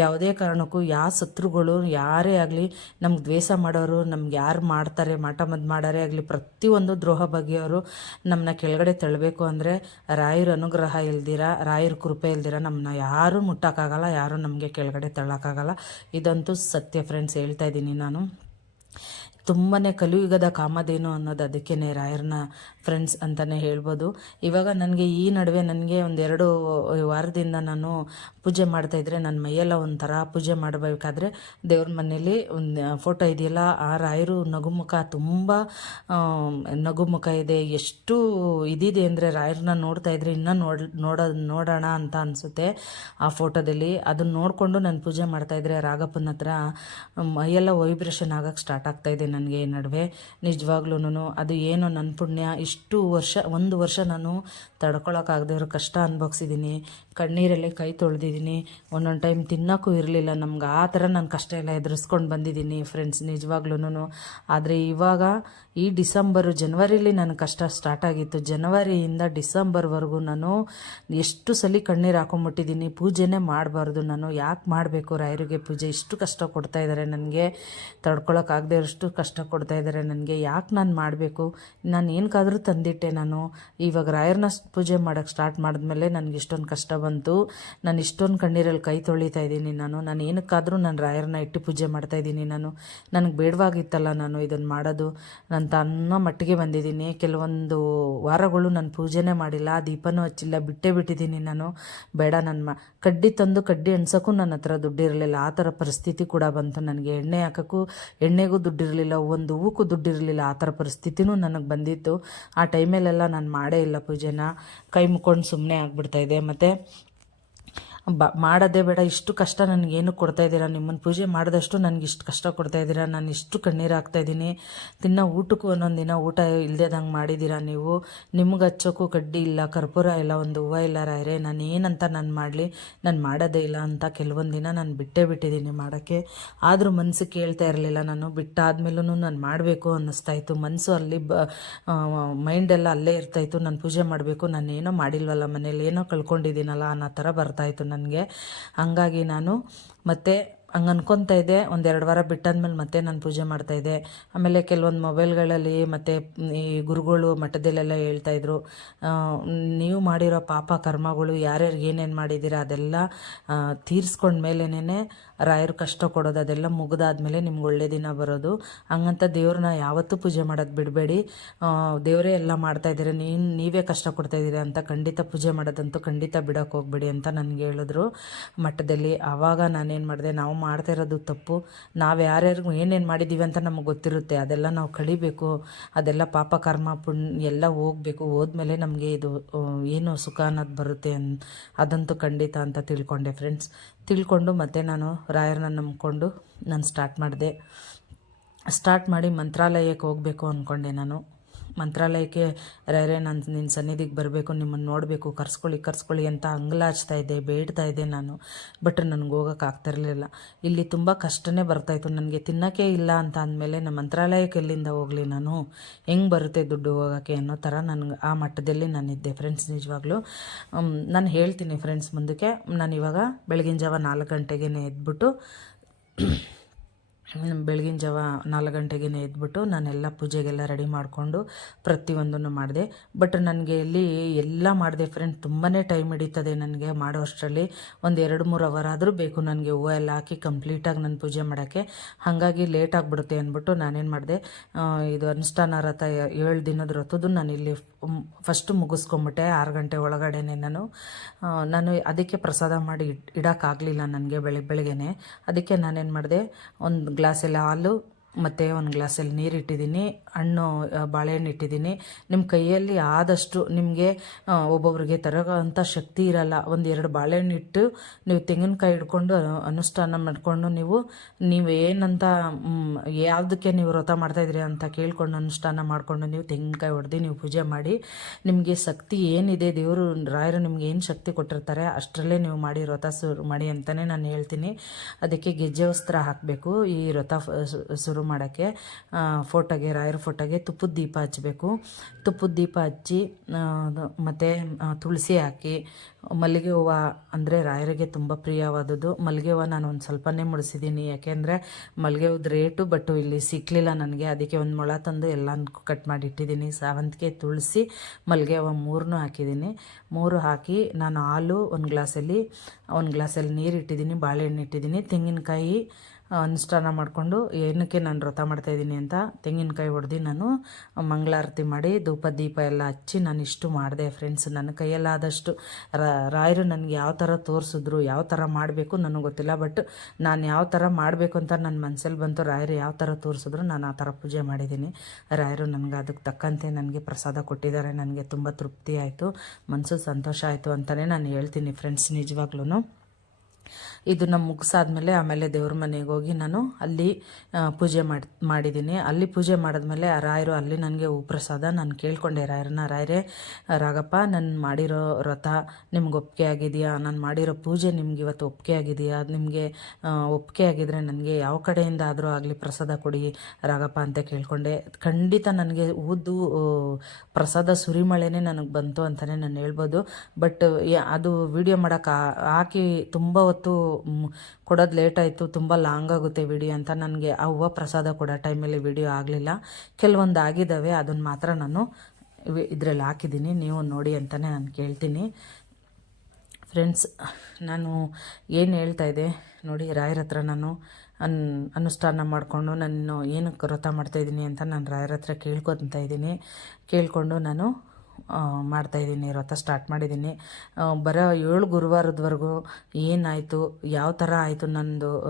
ಯಾವುದೇ ಕಾರಣಕ್ಕೂ ಯಾವ ಶತ್ರುಗಳು ಯಾರೇ ಆಗಲಿ ನಮ್ಗೆ ದ್ವೇಷ ಮಾಡೋರು, ನಮ್ಗೆ ಯಾರು ಮಾಡ್ತಾರೆ, ಮಾಟ ಮದ್ದು ಮಾಡೋರೇ ಆಗಲಿ ಪ್ರತಿಯೊಂದು ದ್ರೋಹ ಬಗೆಯವರು ನಮ್ಮನ್ನ ಕೆಳಗಡೆ ತಳ್ಳಬೇಕು ಅಂದರೆ ರಾಯರ ಅನುಗ್ರಹ ಇಲ್ದಿರ, ರಾಯರ ಕೃಪೆ ಇಲ್ದಿರ ನಮ್ಮನ್ನ ಯಾರೂ ಮುಟ್ಟೋಕ್ಕಾಗಲ್ಲ, ಯಾರೂ ನಮಗೆ ಕೆಳಗಡೆ ತಳ್ಳೋಕ್ಕಾಗಲ್ಲ. ಇದಂತೂ ಸತ್ಯ ಫ್ರೆಂಡ್ಸ್ ಹೇಳ್ತಾ ಇದ್ದೀನಿ ನಾನು. ತುಂಬಾ ಕಲಿಯುಗದ ಕಾಮಧೇನು ಅನ್ನೋದು ಅದಕ್ಕೇ ರಾಯರ್ನ ಫ್ರೆಂಡ್ಸ್ ಅಂತಲೇ ಹೇಳ್ಬೋದು. ಇವಾಗ ನನಗೆ ಈ ನಡುವೆ ನನಗೆ ಒಂದೆರಡು ವಾರದಿಂದ ನಾನು ಪೂಜೆ ಮಾಡ್ತಾಯಿದ್ರೆ ನನ್ನ ಮೈಯೆಲ್ಲ ಒಂಥರ ಪೂಜೆ ಮಾಡಬೇಕಾದ್ರೆ ದೇವ್ರ ಮನೇಲಿ ಒಂದು ಫೋಟೋ ಇದೆಯಲ್ಲ, ಆ ರಾಯರು ನಗುಮುಖ ತುಂಬ ನಗುಮುಖ ಇದೆ. ಎಷ್ಟು ಇದಿದೆ ಅಂದರೆ ರಾಯರನ್ನ ನೋಡ್ತಾ ಇದ್ರೆ ಇನ್ನೂ ನೋಡ್, ನೋಡೋ, ನೋಡೋಣ ಅಂತ ಅನಿಸುತ್ತೆ ಆ ಫೋಟೋದಲ್ಲಿ ಅದನ್ನ ನೋಡಿಕೊಂಡು ನಾನು ಪೂಜೆ ಮಾಡ್ತಾಯಿದ್ರೆ ರಾಗಪ್ಪನ ಹತ್ರ ಮೈಯೆಲ್ಲ ವೈಬ್ರೇಷನ್ ಆಗಕ್ಕೆ ಸ್ಟಾರ್ಟ್ ಆಗ್ತಾಯಿದೆ ನನಗೆ ನಡುವೆ. ನಿಜವಾಗ್ಲೂ ಅದು ಏನೋ ನನ್ನ ಪುಣ್ಯ. ಇಷ್ಟು ವರ್ಷ, ಒಂದು ವರ್ಷ ನಾನು ತಡ್ಕೊಳಕ್ಕಾಗದೇ ಇರೋ ಕಷ್ಟ ಅನುಭವಿಸಿದ್ದೀನಿ ಕಣ್ಣೀರಲ್ಲೇ ಕೈ ತೊಳೆದಿದ್ದೀನಿ ಒಂದೊಂದು ಟೈಮ್ ತಿನ್ನೋಕ್ಕೂ ಇರಲಿಲ್ಲ. ನಮ್ಗೆ ಆ ಥರ ನಾನು ಕಷ್ಟ ಎಲ್ಲ ಎದುರಿಸ್ಕೊಂಡು ಬಂದಿದ್ದೀನಿ ಫ್ರೆಂಡ್ಸ್ ನಿಜವಾಗ್ಲೂ ಆದರೆ ಇವಾಗ ಈ ಡಿಸೆಂಬರು, ಜನವರಿಲಿ ನನ್ನ ಕಷ್ಟ ಸ್ಟಾರ್ಟ್ ಆಗಿತ್ತು. ಜನವರಿಯಿಂದ ಡಿಸೆಂಬರ್ವರೆಗೂ ನಾನು ಎಷ್ಟು ಸಲ ಕಣ್ಣೀರು ಹಾಕೊಂಬಿಟ್ಟಿದ್ದೀನಿ ಪೂಜೆನೇ ಮಾಡಬಾರ್ದು ನಾನು. ಯಾಕೆ ಮಾಡಬೇಕು ರಾಯರಿಗೆ ಪೂಜೆ? ಇಷ್ಟು ಕಷ್ಟ ಕೊಡ್ತಾ ಇದ್ದಾರೆ ನನಗೆ. ತಡ್ಕೊಳಕ್ಕಾಗದೇ ಇರೋಷ್ಟು ಕಷ್ಟ ಕೊಡ್ತಾ ಇದ್ದಾರೆ. ನನಗೆ ಯಾಕೆ ನಾನು ಮಾಡಬೇಕು? ನಾನು ಏನಕ್ಕಾದರೂ ತಂದಿಟ್ಟೆ ನಾನು. ಇವಾಗ ರಾಯರನ್ನ ಪೂಜೆ ಮಾಡೋಕ್ಕೆ ಸ್ಟಾರ್ಟ್ ಮಾಡಿದ್ಮೇಲೆ ನನಗೆ ಇಷ್ಟೊಂದು ಕಷ್ಟ ಬಂತು. ನಾನು ಇಷ್ಟೊಂದು ಕಣ್ಣೀರಲ್ಲಿ ಕೈ ತೊಳಿತಾ ಇದ್ದೀನಿ ನಾನು. ನಾನು ಏನಕ್ಕಾದರೂ ನಾನು ರಾಯರನ್ನ ಇಟ್ಟು ಪೂಜೆ ಮಾಡ್ತಾ ಇದ್ದೀನಿ ನಾನು. ನನಗೆ ಬೇಡವಾಗಿತ್ತಲ್ಲ ನಾನು ಇದನ್ನು ಮಾಡೋದು. ನಾನು ತನ್ನ ಮಟ್ಟಿಗೆ ಬಂದಿದ್ದೀನಿ. ಕೆಲವೊಂದು ವಾರಗಳು ನಾನು ಪೂಜೆನೇ ಮಾಡಿಲ್ಲ. ದೀಪನೂ ಹಚ್ಚಿಲ್ಲ. ಬಿಟ್ಟೇ ಬಿಟ್ಟಿದ್ದೀನಿ ನಾನು. ಬೇಡ ನನ್ನ ಕಡ್ಡಿ ತಂದು ಕಡ್ಡಿ ಎಣ್ಸೋಕ್ಕೂ ನನ್ನ ಹತ್ರ ದುಡ್ಡಿರಲಿಲ್ಲ. ಆ ಥರ ಪರಿಸ್ಥಿತಿ ಕೂಡ ಬಂತು. ನನಗೆ ಎಣ್ಣೆ ಹಾಕೋಕ್ಕೂ ಎಣ್ಣೆಗೂ ದುಡ್ಡಿರಲಿಲ್ಲ. ಒಂದು ಊಕು ದುಡ್ಡಿರಲಿಲ್ಲ, ಆ ಥರ ಪರಿಸ್ಥಿತಿನೂ ನನಗೆ ಬಂದಿತ್ತು. ಆ ಟೈಮಲ್ಲೆಲ್ಲ ನಾನು ಮಾಡೇ ಇಲ್ಲ ಪೂಜೆನ. ಕೈ ಮುಕ್ಕೊಂಡು ಸುಮ್ಮನೆ ಆಗ್ಬಿಡ್ತಾಯಿದ್ದೆ ಮತ್ತು ಬ ಮಾಡೋದೇ ಬೇಡ, ಇಷ್ಟು ಕಷ್ಟ ನನಗೇನು ಕೊಡ್ತಾ ಇದ್ದೀರಾ? ನಿಮ್ಮನ್ನು ಪೂಜೆ ಮಾಡಿದಷ್ಟು ನನಗೆ ಇಷ್ಟು ಕಷ್ಟ ಕೊಡ್ತಾ ಇದ್ದೀರಾ? ನಾನು ಇಷ್ಟು ಕಣ್ಣೀರು ಹಾಕ್ತಾ ಇದ್ದೀನಿ. ತಿನ್ನೋ ಊಟಕ್ಕೂ ಒಂದೊಂದು ದಿನ ಊಟ ಇಲ್ದೇದಂಗೆ ಮಾಡಿದ್ದೀರಾ ನೀವು? ನಿಮ್ಗೆ ಹಚ್ಚೋಕ್ಕೂ ಕಡ್ಡಿ ಇಲ್ಲ, ಕರ್ಪೂರ ಇಲ್ಲ, ಒಂದು ಹೂವು ಇಲ್ಲ, ರಾಯರೇ. ನಾನು ಏನಂತ ನಾನು ಮಾಡಲಿ, ನಾನು ಮಾಡೋದೇ ಇಲ್ಲ ಅಂತ ಕೆಲವೊಂದು ದಿನ ನಾನು ಬಿಟ್ಟೇ ಬಿಟ್ಟಿದ್ದೀನಿ ಮಾಡೋಕ್ಕೆ. ಆದರೂ ಮನಸ್ಸು ಕೇಳ್ತಾ ಇರಲಿಲ್ಲ ನಾನು. ಬಿಟ್ಟಾದ್ಮೇಲೂ ನಾನು ಮಾಡಬೇಕು ಅನ್ನಿಸ್ತಾ ಇತ್ತು. ಮನಸ್ಸು ಅಲ್ಲಿ ಬ ಮೈಂಡೆಲ್ಲ ಅಲ್ಲೇ ಇರ್ತಾಯಿತ್ತು ನಾನು ಪೂಜೆ ಮಾಡಬೇಕು ನಾನು ಏನೋ ಮಾಡಿಲ್ವಲ್ಲ ಮನೇಲಿ? ಏನೋ ಕಳ್ಕೊಂಡಿದ್ದೀನಲ್ಲ ಅನ್ನೋ ಥರ ಬರ್ತಾಯಿತ್ತು ಹಂಗಾಗಿ ನಾನು ಮತ್ತೆ ಹಂಗೆ ಅನ್ಕೊತಾ ಇದ್ದೆ. ಒಂದೆರಡು ವಾರ ಬಿಟ್ಟಾದ್ಮೇಲೆ ಮತ್ತೆ ನಾನು ಪೂಜೆ ಮಾಡ್ತಾಯಿದ್ದೆ ಆಮೇಲೆ ಕೆಲವೊಂದು ಮೊಬೈಲ್ಗಳಲ್ಲಿ ಮತ್ತು ಈ ಗುರುಗಳು ಮಠದಲ್ಲೆಲ್ಲ ಹೇಳ್ತಾಯಿದ್ರು ನೀವು ಮಾಡಿರೋ ಪಾಪ ಕರ್ಮಗಳು ಯಾರ್ಯಾರಿಗೆ ಏನೇನು ಮಾಡಿದ್ದೀರಾ ಅದೆಲ್ಲ ತೀರಿಸ್ಕೊಂಡ ಮೇಲೇನೆ ರಾಯರು ಕಷ್ಟ ಕೊಡೋದು, ಅದೆಲ್ಲ ಮುಗಿದಾದ್ಮೇಲೆ ನಿಮ್ಗೆ ಒಳ್ಳೆ ದಿನ ಬರೋದು. ಹಂಗಂತ ದೇವ್ರನ್ನ ಯಾವತ್ತೂ ಪೂಜೆ ಮಾಡೋದು ಬಿಡಬೇಡಿ. ದೇವರೇ ಎಲ್ಲ ಮಾಡ್ತಾ ಇದ್ದೀರ. ನೀನು, ನೀವೇ ಕಷ್ಟ ಕೊಡ್ತಾ ಇದ್ದೀರಾ ಅಂತ ಖಂಡಿತ ಪೂಜೆ ಮಾಡೋದಂತೂ ಖಂಡಿತ ಬಿಡೋಕೆ ಹೋಗ್ಬೇಡಿ ಅಂತ ನನಗೆ ಹೇಳಿದ್ರು ಮಠದಲ್ಲಿ. ಆವಾಗ ನಾನೇನು ಮಾಡಿದೆ, ನಾವು ಮಾಡ್ತಾ ಇರೋದು ತಪ್ಪು. ನಾವು ಯಾರ್ಯಾರಿಗೂ ಏನೇನು ಮಾಡಿದ್ದೀವಿ ಅಂತ ನಮಗೆ ಗೊತ್ತಿರುತ್ತೆ. ಅದೆಲ್ಲ ನಾವು ಕಳಿಬೇಕು. ಅದೆಲ್ಲ ಪಾಪ ಕರ್ಮ, ಪುಣ್ಯ ಎಲ್ಲ ಹೋಗಬೇಕು. ಹೋದ್ಮೇಲೆ ನಮಗೆ ಇದು ಏನು ಸುಖ ಅನ್ನೋದು ಬರುತ್ತೆ ಅನ್, ಅದಂತೂ ಖಂಡಿತ ಅಂತ ತಿಳ್ಕೊಂಡೆ ಫ್ರೆಂಡ್ಸ್ ತಿಳ್ಕೊಂಡು ಮತ್ತೆ ನಾನು ರಾಯರನ್ನ ನಂಬಿಕೊಂಡು ನಾನು ಸ್ಟಾರ್ಟ್ ಮಾಡಿದೆ. ಸ್ಟಾರ್ಟ್ ಮಾಡಿ ಮಂತ್ರಾಲಯಕ್ಕೆ ಹೋಗಬೇಕು ಅಂದ್ಕೊಂಡೆ ನಾನು. ಮಂತ್ರಾಲಯಕ್ಕೆ ರಾಯರೇ ನಾನು ನಿನ್ನ ಸನ್ನಿಧಿಗೆ ಬರಬೇಕು ನಿಮ್ಮನ್ನು ನೋಡಬೇಕು, ಕರ್ಸ್ಕೊಳ್ಳಿ ಕರ್ಸ್ಕೊಳ್ಳಿ ಅಂತ ಅಂಗಲಾಚ್ತಾ ಇದ್ದೆ, ಬೇಡ್ತಾ ಇದ್ದೆ ನಾನು. ಬಟ್ ನನಗೆ ಹೋಗೋಕೆ ಇರಲಿಲ್ಲ. ಇಲ್ಲಿ ತುಂಬ ಕಷ್ಟನೇ ಬರ್ತಾಯಿತ್ತು ನನಗೆ ತಿನ್ನೋಕ್ಕೆ ಇಲ್ಲ ಅಂತ ಅಂದಮೇಲೆ ನಮ್ಮ ಮಂತ್ರಾಲಯಕ್ಕೆ ಎಲ್ಲಿಂದ ಹೋಗಲಿ ನಾನು? ಹೆಂಗೆ ಬರುತ್ತೆ ದುಡ್ಡು ಹೋಗೋಕ್ಕೆ? ಅನ್ನೋ ಥರ ನನಗೆ ಆ ಮಟ್ಟದಲ್ಲಿ ನಾನಿದ್ದೆ ಫ್ರೆಂಡ್ಸ್ ನಿಜವಾಗ್ಲೂ ನಾನು ಹೇಳ್ತೀನಿ ಫ್ರೆಂಡ್ಸ್ ಮುಂದಕ್ಕೆ. ನಾನು ಇವಾಗ ಬೆಳಗಿನ ಜಾವ ನಾಲ್ಕು ಗಂಟೆಗೆ ಎದ್ಬಿಟ್ಟು ಬೆಳಗಿನ ಜಾವ ನಾಲ್ಕು ಗಂಟೆಗೆ ಎದ್ಬಿಟ್ಟು ನಾನೆಲ್ಲ ಪೂಜೆಗೆಲ್ಲ ರೆಡಿ ಮಾಡಿಕೊಂಡು ಪ್ರತಿಯೊಂದನ್ನು ಮಾಡಿದೆ. ಬಟ್ ನನಗೆ ಇಲ್ಲಿ ಎಲ್ಲ ಮಾಡಿದೆ ಫ್ರೆಂಡ್ ತುಂಬಾ ಟೈಮ್ ಹಿಡಿತದೆ ನನಗೆ ಮಾಡೋ ಅಷ್ಟರಲ್ಲಿ. ಒಂದು ಎರಡು ಮೂರು ಅವರ್ ಆದರೂ ಬೇಕು ನನಗೆ ಹೂವು ಎಲ್ಲ ಹಾಕಿ ಕಂಪ್ಲೀಟಾಗಿ ನಾನು ಪೂಜೆ ಮಾಡೋಕ್ಕೆ. ಹಾಗಾಗಿ ಲೇಟ್ ಆಗಿಬಿಡುತ್ತೆ ಅಂದ್ಬಿಟ್ಟು ನಾನೇನು ಮಾಡಿದೆ ಇದು ಅನುಷ್ಠಾನ ರಥ ಏಳು ದಿನದ ರಥದ್ದು ನಾನು ಇಲ್ಲಿ ಫಸ್ಟು ಮುಗಿಸ್ಕೊಂಬಿಟ್ಟೆ ಆರು ಗಂಟೆ ಒಳಗಡೆನೆ ನಾನು. ನಾನು ಅದಕ್ಕೆ ಪ್ರಸಾದ ಮಾಡಿ ಇಡ್, ಇಡೋಕ್ಕಾಗಲಿಲ್ಲ ನನಗೆ ಬೆಳಗ್ಗೆ ಬೆಳಗ್ಗೆನೆ. ಅದಕ್ಕೆ ನಾನೇನು ಮಾಡಿದೆ, ಒಂದು ಗ್ಲಾಸಲ್ಲಿ ಹಾಲು ಮತ್ತು ಒಂದು ಗ್ಲಾಸಲ್ಲಿ ನೀರು ಇಟ್ಟಿದ್ದೀನಿ, ಹಣ್ಣು ಬಾಳೆಹಣ್ಣು ಇಟ್ಟಿದ್ದೀನಿ. ನಿಮ್ಮ ಕೈಯಲ್ಲಿ ಆದಷ್ಟು ನಿಮಗೆ ಒಬ್ಬೊಬ್ರಿಗೆ ತರೋಂಥ ಶಕ್ತಿ ಇರಲ್ಲ. ಒಂದು ಎರಡು ಬಾಳೆಹಣ್ಣು ಇಟ್ಟು ನೀವು ತೆಂಗಿನಕಾಯಿ ಹಿಡ್ಕೊಂಡು ಅನುಷ್ಠಾನ ಮಾಡಿಕೊಂಡು ನೀವು ನೀವು ಏನಂತ ಯಾವುದಕ್ಕೆ ನೀವು ವ್ರತ ಮಾಡ್ತಾಯಿದ್ರಿ ಅಂತ ಕೇಳ್ಕೊಂಡು ಅನುಷ್ಠಾನ ಮಾಡಿಕೊಂಡು ನೀವು ತೆಂಗಿನಕಾಯಿ ಹೊಡೆದು ನೀವು ಪೂಜೆ ಮಾಡಿ, ನಿಮಗೆ ಶಕ್ತಿ ಏನಿದೆ, ದೇವರು, ರಾಯರು ನಿಮ್ಗೆ ಏನು ಶಕ್ತಿ ಕೊಟ್ಟಿರ್ತಾರೆ ಅಷ್ಟರಲ್ಲೇ ನೀವು ಮಾಡಿ ವ್ರತ ಶುರು ಮಾಡಿ ಅಂತಲೇ ನಾನು ಹೇಳ್ತೀನಿ. ಅದಕ್ಕೆ ಗೆಜ್ಜೆ ವಸ್ತ್ರ ಹಾಕಬೇಕು. ಈ ವ್ರತ ಶುರು ಮಾಡೋಕ್ಕೆ ಫೋಟೋಗೆ ರಾಯರ ಫೋಟೋಗೆ ತುಪ್ಪದ ದೀಪ ಹಚ್ಚಬೇಕು ತುಪ್ಪದ ದೀಪ ಹಚ್ಚಿ ಮತ್ತು ತುಳಸಿ ಹಾಕಿ ಮಲ್ಲಿಗೆ ಹೂವು ಅಂದರೆ ರಾಯರಿಗೆ ತುಂಬ ಪ್ರಿಯವಾದದ್ದು. ಮಲ್ಲಿಗೆ ಹೂವು ನಾನು ಒಂದು ಸ್ವಲ್ಪನೇ ಮುಡಿಸಿದ್ದೀನಿ. ಯಾಕೆಂದರೆ ಮಲ್ಲಿಗೆ ಹೂದ ರೇಟು ಬಟ್ಟು ಇಲ್ಲಿ ಸಿಕ್ಕಲಿಲ್ಲ ನನಗೆ. ಅದಕ್ಕೆ ಒಂದು ಮೊಳ ತಂದು ಎಲ್ಲ ಕಟ್ ಮಾಡಿ ಇಟ್ಟಿದ್ದೀನಿ. ಸಾವಂತಿಗೆ ತುಳಸಿ ಮಲ್ಲಿಗೆ ಹೂವು ಮೂರನ್ನು ಹಾಕಿದ್ದೀನಿ. ಮೂರು ಹಾಕಿ ನಾನು ಹಾಲು ಒಂದು ಗ್ಲಾಸಲ್ಲಿ ಒಂದು ಗ್ಲಾಸಲ್ಲಿ ನೀರು ಇಟ್ಟಿದ್ದೀನಿ, ಬಾಳೆಹಣ್ಣು ಇಟ್ಟಿದ್ದೀನಿ. ತೆಂಗಿನಕಾಯಿ ಅನುಷ್ಠಾನ ಮಾಡಿಕೊಂಡು ಏನಕ್ಕೆ ನಾನು ವ್ರತ ಮಾಡ್ತಾಯಿದ್ದೀನಿ ಅಂತ ತೆಂಗಿನಕಾಯಿ ಹೊಡೆದು ನಾನು ಮಂಗಳಾರತಿ ಮಾಡಿ ಧೂಪ ದೀಪ ಎಲ್ಲ ಹಚ್ಚಿ ನಾನು ಇಷ್ಟು ಮಾಡಿದೆ ಫ್ರೆಂಡ್ಸ್ ನನ್ನ ಕೈಯಲ್ಲಾದಷ್ಟು ರಾ- ರಾಯರು ನನಗೆ ಯಾವ ಥರ ತೋರಿಸಿದ್ರು, ಯಾವ ಥರ ಮಾಡಬೇಕು ನನಗೆ ಗೊತ್ತಿಲ್ಲ ಬಟ್ ನಾನು ಯಾವ ಥರ ಮಾಡಬೇಕು ಅಂತ ನನ್ನ ಮನಸ್ಸಲ್ಲಿ ಬಂತು, ರಾಯರು ಯಾವ ಥರ ತೋರಿಸಿದ್ರು ನಾನು ಆ ಥರ ಪೂಜೆ ಮಾಡಿದ್ದೀನಿ. ರಾಯರು ನನಗೆ ಅದಕ್ಕೆ ತಕ್ಕಂತೆ ನನಗೆ ಪ್ರಸಾದ ಕೊಟ್ಟಿದ್ದಾರೆ, ನನಗೆ ತುಂಬ ತೃಪ್ತಿ ಆಯಿತು ಮನಸ್ಸು ಸಂತೋಷ ಆಯಿತು ಅಂತಲೇ ನಾನು ಹೇಳ್ತೀನಿ ಫ್ರೆಂಡ್ಸ್ ನಿಜವಾಗ್ಲೂ ಇದನ್ನು ಮುಗಿಸಾದ್ಮೇಲೆ ಆಮೇಲೆ ದೇವ್ರ ಮನೆಗೆ ಹೋಗಿ ನಾನು ಅಲ್ಲಿ ಪೂಜೆ ಮಾಡಿ ಮಾಡಿದ್ದೀನಿ ಅಲ್ಲಿ ಪೂಜೆ ಮಾಡಿದ್ಮೇಲೆ ರಾಯರು ಅಲ್ಲಿ ನನಗೆ ಉಪ್ರಸಾದ ನಾನು ಕೇಳ್ಕೊಂಡೆ. ರಾಯರನ್ನ, ರಾಯರೇ, ರಾಗಪ್ಪ, ನಾನು ಮಾಡಿರೋ ವ್ರತ ನಿಮ್ಗೆ ಒಪ್ಪಿಗೆ ಆಗಿದೆಯಾ? ನಾನು ಮಾಡಿರೋ ಪೂಜೆ ನಿಮ್ಗೆ ಇವತ್ತು ಒಪ್ಪಿಗೆ ಆಗಿದೆಯಾ? ನಿಮಗೆ ಒಪ್ಪಿಗೆ ಆಗಿದ್ರೆ ನನಗೆ ಯಾವ ಕಡೆಯಿಂದ ಆದರೂ ಆಗಲಿ ಪ್ರಸಾದ ಕೊಡಿ, ರಾಗಪ್ಪ ಅಂತ ಕೇಳ್ಕೊಂಡೆ. ಖಂಡಿತ ನನಗೆ ಊದು ಪ್ರಸಾದ ಸುರಿಮಳೆನೇ ನನಗೆ ಬಂತು ಅಂತಲೇ ನಾನು ಹೇಳ್ಬೋದು. ಬಟ್ ಅದು ವಿಡಿಯೋ ಮಾಡೋಕೆ ಹಾಕಿ ತುಂಬ ಹೊತ್ತು ಕೊಡೋದು ಲೇಟ್ ಆಯಿತು, ತುಂಬ ಲಾಂಗ್ ಆಗುತ್ತೆ ವಿಡಿಯೋ ಅಂತ ನನಗೆ ಆ ಹೂವು ಪ್ರಸಾದ ಕೊಡೋ ಟೈಮಲ್ಲಿ ವಿಡಿಯೋ ಆಗಲಿಲ್ಲ. ಕೆಲವೊಂದು ಆಗಿದ್ದಾವೆ ಅದನ್ನು ಮಾತ್ರ ನಾನು ಇದರಲ್ಲಿ ಹಾಕಿದ್ದೀನಿ ನೀವು ನೋಡಿ ಅಂತಲೇ ನಾನು ಕೇಳ್ತೀನಿ. ಫ್ರೆಂಡ್ಸ್ ನಾನು ಏನು ಹೇಳ್ತಾ ಇದ್ದೆ, ನೋಡಿ ರಾಯರ ಹತ್ರ ನಾನು ಅನ್, ಅನುಷ್ಠಾನ ಮಾಡಿಕೊಂಡು ನಾನು ಏನಕ್ಕೆ ವ್ರತ ಮಾಡ್ತಾಯಿದ್ದೀನಿ ಅಂತ ನಾನು ರಾಯರ ಹತ್ರ ಕೇಳ್ಕೊತ ಇದ್ದೀನಿ. ಕೇಳಿಕೊಂಡು ನಾನು ಮಾಡ್ತಾಯಿದ್ದೀನಿ ವ್ರತ ಸ್ಟಾರ್ಟ್ ಮಾಡಿದ್ದೀನಿ. ಬರೋ ಏಳು ಗುರುವಾರದವರೆಗೂ ಏನಾಯಿತು, ಯಾವ ಥರ ಆಯಿತು ನಂದು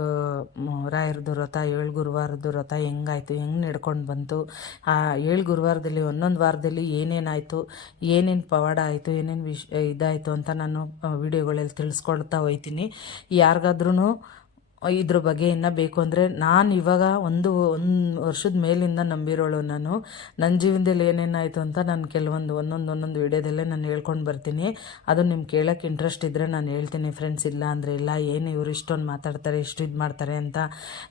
ರಾಯರದು ವ್ರತ, ಏಳು ಗುರುವಾರದ್ದು ವ್ರತ, ಹೆಂಗಾಯಿತು, ಹೆಂಗೆ ನಡ್ಕೊಂಡು ಬಂತು, ಆ, ಏಳು ಗುರುವಾರದಲ್ಲಿ ಒಂದೊಂದು ವಾರದಲ್ಲಿ ಏನೇನಾಯಿತು, ಏನೇನು ಪವಾಡ ಆಯಿತು, ಏನೇನು ವಿಶ್ ಇದಾಯಿತು ಅಂತ ನಾನು ವಿಡಿಯೋಗಳಲ್ಲಿ ತಿಳಿಸ್ಕೊಳ್ತಾ ಹೋಯ್ತೀನಿ. ಯಾರಿಗಾದ್ರೂ ಇದ್ರ ಬಗ್ಗೆ ಇನ್ನೂ ಬೇಕು ಅಂದರೆ ನಾನು ಇವಾಗ ಒಂದು ಒಂದು ವರ್ಷದ ಮೇಲಿಂದ ನಂಬಿರೋಳು ನಾನು. ನನ್ನ ಜೀವನದಲ್ಲಿ ಏನೇನಾಯಿತು ಅಂತ ನಾನು ಕೆಲವೊಂದು, ಒಂದೊಂದು ಒಂದೊಂದು ವಿಡಿಯೋದಲ್ಲೇ ನಾನು ಹೇಳ್ಕೊಂಡು ಬರ್ತೀನಿ. ಅದು ನಿಮ್ಗೆ ಕೇಳೋಕ್ಕೆ ಇಂಟ್ರೆಸ್ಟ್ ಇದ್ದರೆ ನಾನು ಹೇಳ್ತೀನಿ ಫ್ರೆಂಡ್ಸ್ ಇಲ್ಲ ಅಂದರೆ ಇಲ್ಲ, ಏನು ಇವರು ಇಷ್ಟೊಂದು ಮಾತಾಡ್ತಾರೆ, ಇಷ್ಟು ಇದು ಮಾಡ್ತಾರೆ ಅಂತ